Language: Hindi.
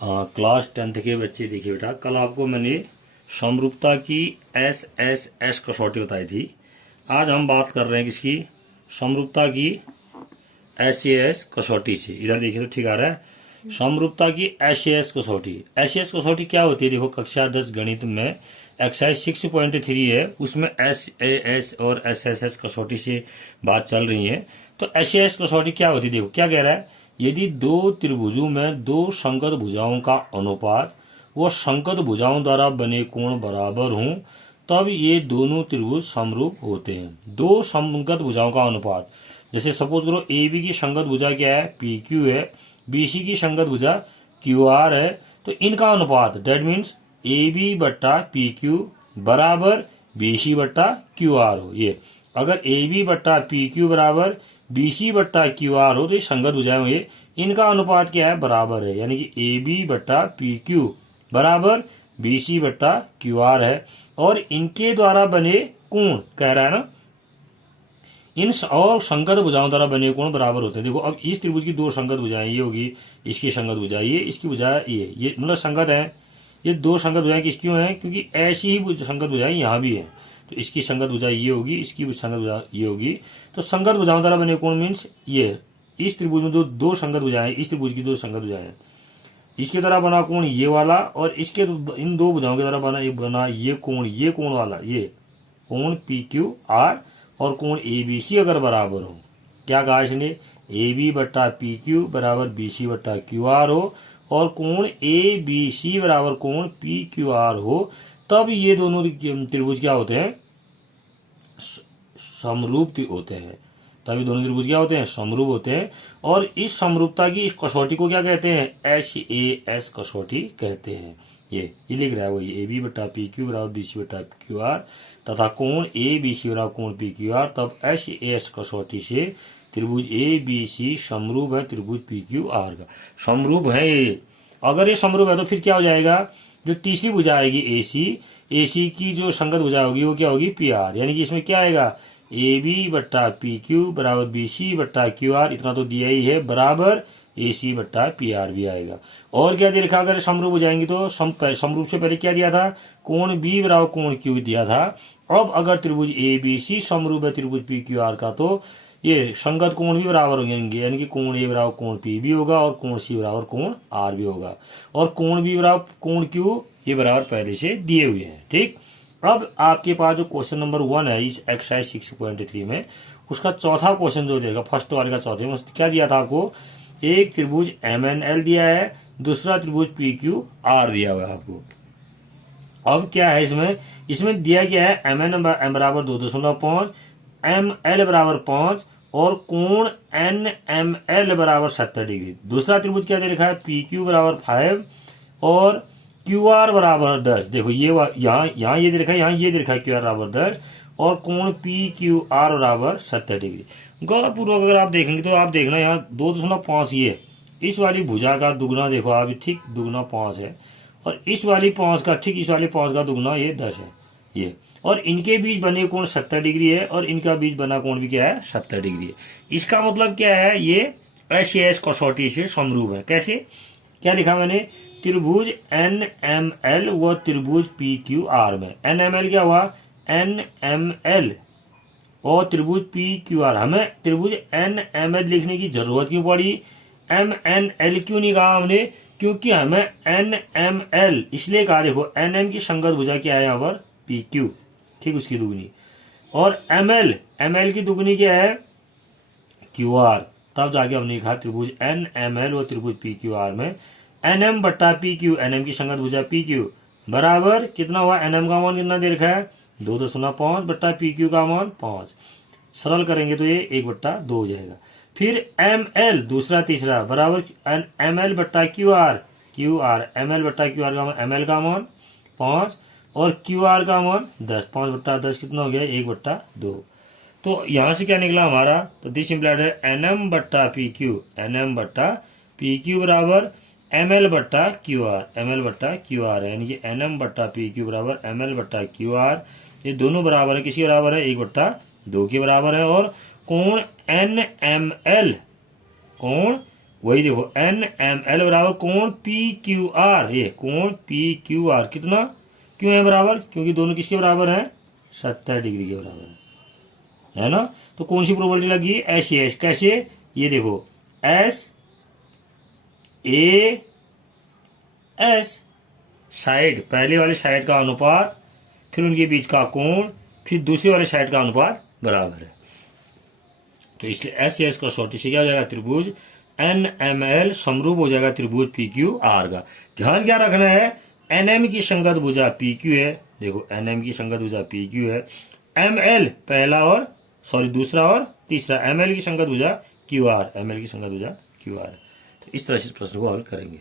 क्लास 10th के बच्चे देखिए बेटा, कल आपको मैंने समरूपता की एस कसौटी बताई थी। आज हम बात कर रहे हैं किसकी, समरूपता की एस कसौटी से। इधर देखिए तो ठीक आ रहा है। समरूपता की एस कसौटी। एस कसौटी क्या होती है? देखो कक्षा 10 गणित में एक्सरसाइज 6.3 है, उसमें एस और एस कसौटी से बात चल रही है। तो एस कसौटी क्या होती है? देखो क्या कह रहा है, यदि दो त्रिभुजों में दो संगत भुजाओं का अनुपात व संगत भुजाओं द्वारा बने कोण बराबर हों, तब ये दोनों त्रिभुज समरूप होते हैं। दो संगत भुजाओं का अनुपात, जैसे सपोज करो ए बी की संगत भुजा क्या है, पी क्यू है, बी सी की संगत भुजा क्यू आर है, तो इनका अनुपात डेट मीन्स ए बी बट्टा पी क्यू बराबर बी सी बट्टा क्यू आर हो। ये अगर ए बी बट्टा पी क्यू बराबर बी सी बट्टा क्यू आर हो तो ये संगत भुजाएं हुए, इनका अनुपात क्या है, बराबर है। यानी कि ए बी बट्टा पी क्यू बराबर बी सी बट्टा क्यू आर है। और इनके द्वारा बने कोण कह रहा है ना, इन और संगत भुजाओं द्वारा बने कोण बराबर होते हैं। देखो अब इस त्रिभुज की दो संगत भुजाएं, ये होगी इसकी संगत भुजा, ये इसकी भुजा ये मतलब संगत है। ये दो संगत भुजाएं किस क्यों है? क्योंकि ऐसी ही संगत भुजाएं यहाँ भी है। तो इसकी संगत भुजा ये होगी, इसकी संगत भुजा ये होगी। तो संगत भुजाओं द्वारा बने कोण मीन्स ये इस त्रिभुज में जो दो संगत भुजाएं, इस त्रिभुज की दो संगत भुजाएं, इसके द्वारा बना कोण ये वाला, और इसके इन दो भुजाओं के द्वारा बना ये कोण वाला, ये कोण पी क्यू आर और कोण ए बी सी अगर बराबर हो, क्या कहा इसने, ए बी बट्टा पी क्यू बराबर बी सी बट्टा क्यू आर हो, और कोण ए बी सी बराबर कोण पी क्यू आर हो, तब ये दोनों त्रिभुज क्या होते हैं, समरूप होते हैं। तभी दोनों त्रिभुज क्या होते हैं, समरूप होते हैं। और इस समरूपता की इस कसौटी को क्या कहते हैं, एस कसौटी कहते हैं। ये लिख रहा है वही, ए बी बट्टा पी क्यू बराबर बी सी बट्टा क्यू आर तथा कोण ए बी सी बराबर कोण पी क्यू आर, तब एस कसौटी से त्रिभुज ए बी सी समरूप है त्रिभुज पी क्यू आर का। समरूप है ये। अगर ये समरूप है तो फिर क्या हो जाएगा, जो तीसरी भुजा आएगी ए सी की जो संगत भुजा होगी वो क्या होगी, पी आर। यानी कि इसमें क्या आएगा, ए बी बट्टा पी क्यू बराबर बी सी बट्टा क्यू आर, इतना तो दिया ही है, बराबर ए सी बट्टा पी आर भी आएगा। और क्या दे रखा, अगर समरूप हो जाएंगे तो समरूप से पहले क्या दिया था, कोण बी बराबर कोण क्यू दिया था। अब अगर त्रिभुज ए बी सी समरूप है त्रिभुज पी क्यू आर का, तो ये संगत कोण भी बराबर होंगे, यानी कि कोण ए बराबर कोण पी भी होगा और कोण सी बराबर कोण आर भी होगा, और कोण बी बराबर कोण क्यू ये बराबर पहले से दिए हुए हैं। ठीक, अब आपके पास जो क्वेश्चन नंबर 1 है इस एक्सरसाइज 6.3 में, उसका चौथा क्वेश्चन जो देगा, फर्स्ट वाले का चौथे में क्या दिया था आपको, एक त्रिभुज एम एन एल दिया है, दूसरा त्रिभुज पी क्यू आर दिया हुआ है आपको। अब क्या है इसमें दिया गया है एम एन एम बराबर 2.5, एम एल बराबर 5 और कोण एन एम एल बराबर 70 डिग्री। दूसरा त्रिभुज क्या दे रखा है, पी क्यू बराबर 5 और क्यू आर बराबर 10। देखो ये यहाँ ये दे रखा है, यहाँ ये दे रखा है क्यू आर बराबर 10 और कोण पी क्यू आर बराबर 70 डिग्री। गौरपूर्वक अगर आप देखेंगे तो आप देखना यहाँ 2.5 ये इस वाली भुजा का दुगना, देखो आप ठीक दुगना 5 है, और इस वाली 5 का ठीक इस वाली 5 का दुगना ये 10 है ये, और इनके बीच बने कोण 70 डिग्री है और इनका बीच बना कोण भी क्या है, 70 डिग्री है। इसका मतलब क्या है, ये एस कसौटी से समरूप है। कैसे, क्या लिखा मैंने, त्रिभुज एन एम एल व त्रिभुज पी क्यू आर में, एन एम एल क्या हुआ, एन एम एल और त्रिभुज पी क्यू आर। हमें त्रिभुज एन एम एल लिखने की जरूरत क्यों पड़ी, एम एन एल क्यों नहीं कहा हमने, क्योंकि हमें एन एम एल इसलिए कहा, देखो एन एम की संगत भुजा क्या है यहाँ पर, पी क्यू, ठीक उसकी दुगनी, और एम एल की दुगनी क्या है, क्यू आर। तब जाके हमने लिखा त्रिभुज एन एम एल व त्रिभुज पी क्यू आर में एन एम बट्टा पी क्यू, एन एम की संगत भुजा पी क्यू बराबर कितना हुआ, एन एम का मान कितना दे रखा है, 2.5 बट्टा पी क्यू का मान 5। सरल करेंगे तो ये 1/2 हो जाएगा। फिर एम एल दूसरा तीसरा बराबर एम एल बट्टा क्यू आर एम एल बट्टा क्यू आर का मान, एम एल का मान 5 और क्यू आर का मान 10, 5/10 कितना हो गया, 1/2। तो यहां से क्या निकला हमारा, तो दिस इंप्लाइड है एन एम बट्टा पी क्यू बराबर एम एल बट्टा क्यू आर, यानी कि एन एम बट्टा पी क्यू बराबर एम एल बट्टा क्यू आर। ये दोनों बराबर है, किसके बराबर है, 1/2 के बराबर है। और कोण एन एम एल वही देखो एन एम एल बराबर कोण पी क्यू आर, ये कोण पी क्यू आर कितना क्यों है बराबर, क्योंकि दोनों किसके बराबर हैं 70 डिग्री के बराबर है ना। तो कौन सी प्रोबेबिलिटी लगी, एस एस, कैसे, ये देखो एस ए एस, साइड पहले वाले साइड का अनुपात फिर उनके बीच का कोण फिर दूसरे वाले साइड का अनुपात बराबर है। तो इसलिए एस एस कसौटी से क्या हो जाएगा, त्रिभुज एन एम एल समरूप हो जाएगा त्रिभुज पी क्यू आर का। ध्यान क्या रखना है, एन एम की संगत भुजा पी क्यू है, देखो एन एम की संगत भुजा पी क्यू है, एम एल पहला और दूसरा और तीसरा, एम एल की संगत भुजा क्यू आर, एम एल की संगत भुजा क्यू आर। तो इस तरह से प्रश्न को हल करेंगे।